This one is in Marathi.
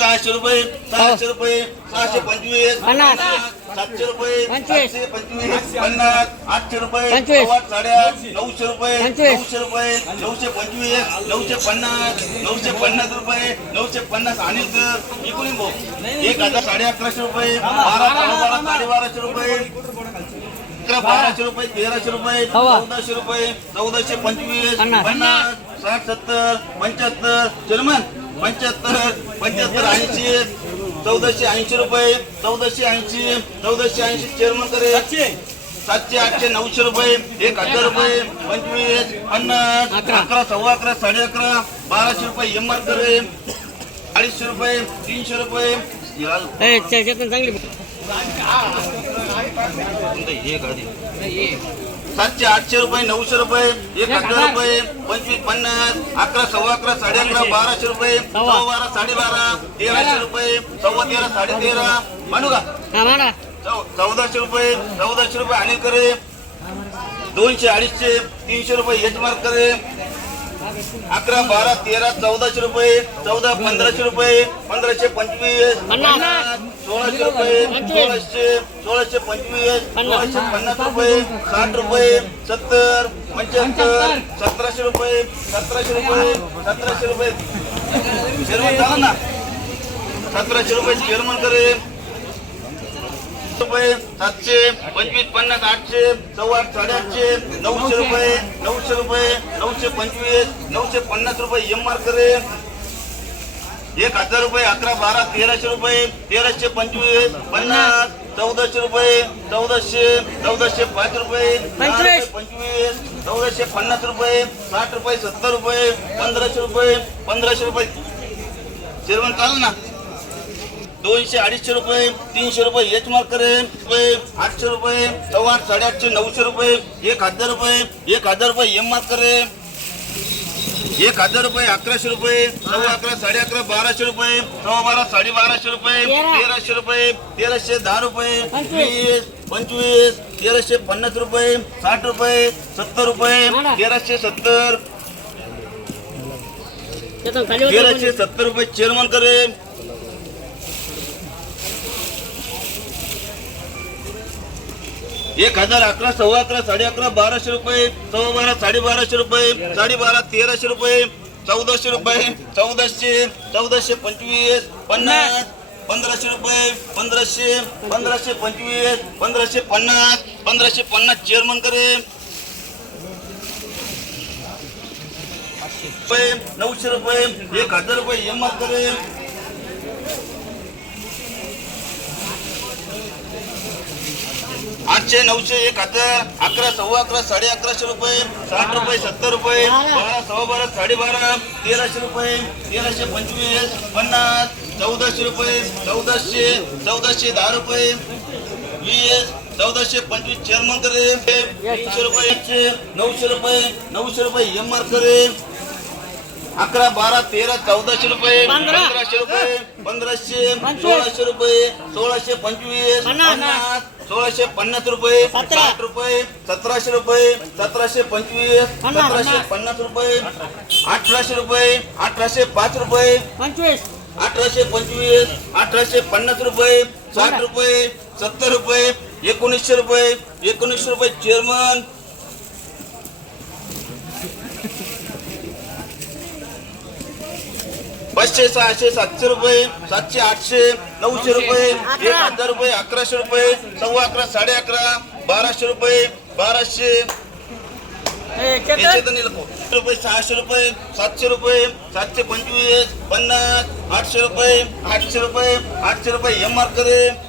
सहाशे रुपये सहाशे रुपये सहाशे पंचवीस पन्नास. सातशे रुपये पंचवीस. सातशे पंचवीस पन्नास आठशे रुपये पंचवीस. सव्वा साडेआठ नऊशे रुपये पंचवीस. नऊशे रुपये नऊशे पंचवीस नऊशे पन्नास नऊशे पन्नास रुपये नऊशे पन्नास आणि इकडून भाऊ एक हजार साडे अकराशे रुपये बारा साडेबारा साडेबाराशे रुपये अकरा बाराशे रुपये तेराशे रुपये हवा. चौदाशे रुपये चौदाशे पंचवीस पन्नास. पन्नास साठ सत्तर पंच्याहत्तर चेअरमन पंच्याहत्तर पंच्याहत्तर ऐंशी चौदाशे ऐंशी रुपये चौदाशे ऐंशी चौदाशे ऐंशी चेअरमन करे. सातशे. आठशे नऊशे रुपये एक हजार रुपये पंचवीस पन्नास अकरा. अकरा सव्वा अकरा साडे अकरा बाराशे रुपये एम आर करे. अडीचशे रुपये तीनशे रुपये. चांगली. सातशे आठशे रुपये नऊशे रुपये एक हजार रुपये पंचवीस पन्नास अकरा सव्वा अकरा साडे अकरा बाराशे रुपये सव्वा बारा साडेबारा तेराशे रुपये सव्वा तेरा साडे तेरा म्हणू का चौदाशे रुपये चौदाशे रुपये अनिल करे. दोनशे अडीचशे तीनशे रुपये एच मार्क करे. अकरा बारा तेरा चौदाशे रुपये चौदा पंधराशे रुपये पंधराशे पंचवीस. सोळाशे रुपये सोळाशे सोळाशे पंचवीस सोळाशे पन्नास रुपये साठ रुपये सत्तर पंच्याहत्तर सतराशे रुपये सतराशे रुपये सतराशे रुपये. झाला ना. सतराशे रुपये चेअरमन करे रुपये सातशे पंचवीस पन्नास आठशे सव्वा आठ साडेआठशे नऊशे रुपये नऊशे रुपये नऊशे पंचवीस नऊशे पन्नास रुपये एम आर करे एक हजार रुपये अकरा बारा तेराशे रुपये तेराशे पंचवीस पन्नास चौदाशे रुपये चौदाशे चौदाशे पाच रुपये पंचवीस. चौदाशे पन्नास रुपये साठ रुपये सत्तर रुपये पंधराशे रुपये पंधराशे रुपये. चेअरमन चालेल ना? दोनशे अडीचशे रुपये तीनशे रुपये एच मार्क करे रुपये आठशे रुपये सव्वा आठ साडेआठशे नऊशे रुपये एक हजार रुपये एक हजार रुपये एम मार्क करे एक हजार रुपये अकराशे रुपये सव्वा अकरा साडे अकरा बाराशे रुपये सव्वा बारा साडे बाराशे रुपये तेरा. तेराशे रुपये तेराशे दहा रुपये. वीस पंचवीस तेराशे पन्नास रुपये साठ रुपये सत्तर रुपये. तेराशे सत्तर तेराशे? सत्तर रुपये चेअरमन करे एक हजार अकरा सव्वा अकरा साडे अकरा बाराशे रुपये सव्वा बारा साडे बाराशे रुपये साडे बारा तेराशे रुपये चौदाशे रुपये चौदाशे चौदाशे पंचवीस पन्नास पंधराशे रुपये पंधराशे पंधराशे पंचवीस पंधराशे पन्नास पंधराशे पन्नास चेअरमन करे. रुपये नऊशे रुपये एक हजार रुपये एम आर करे. आठशे नऊशे एक हजार अकरा सव्वा अकरा साडे अकराशे रुपये साठ रुपये सत्तर रुपये बारा सव्वा बारा साडे बारा तेराशे रुपये तेराशे पंचवीस पन्नास चौदाशे रुपये चौदाशे चौदाशे दहा रुपये वीस चौदाशे पंचवीस चेअरमन करे तीनशे रुपये नऊशे रुपये नऊशे रुपये एम आर करे अकरा बारा तेरा चौदाशे रुपये पंधरा. पंधराशे रुपये पंधराशे. सोळाशे रुपये सोळाशे पंचवीस पन्नास. सोळाशे पन्नास रुपये. साठ रुपये सतराशे रुपये सतराशे पंचवीस. सतराशे पन्नास रुपये अठराशे रुपये अठराशे पाच रुपये पंचवीस अठराशे पंचवीस अठराशे पन्नास रुपये साठ रुपये सत्तर रुपये एकोणीसशे रुपये एकोणीसशे रुपये चेअरमन पाचशे सहाशे सातशे रुपये सातशे आठशे नऊशे रुपये एक हजार रुपये अकराशे रुपये सव्वा अकरा साडे अकरा बाराशे रुपये बाराशे. रुपये सहाशे रुपये सातशे रुपये सातशे पंचवीस पन्नास आठशे रुपये आठशे रुपये आठशे रुपये एम आर करे.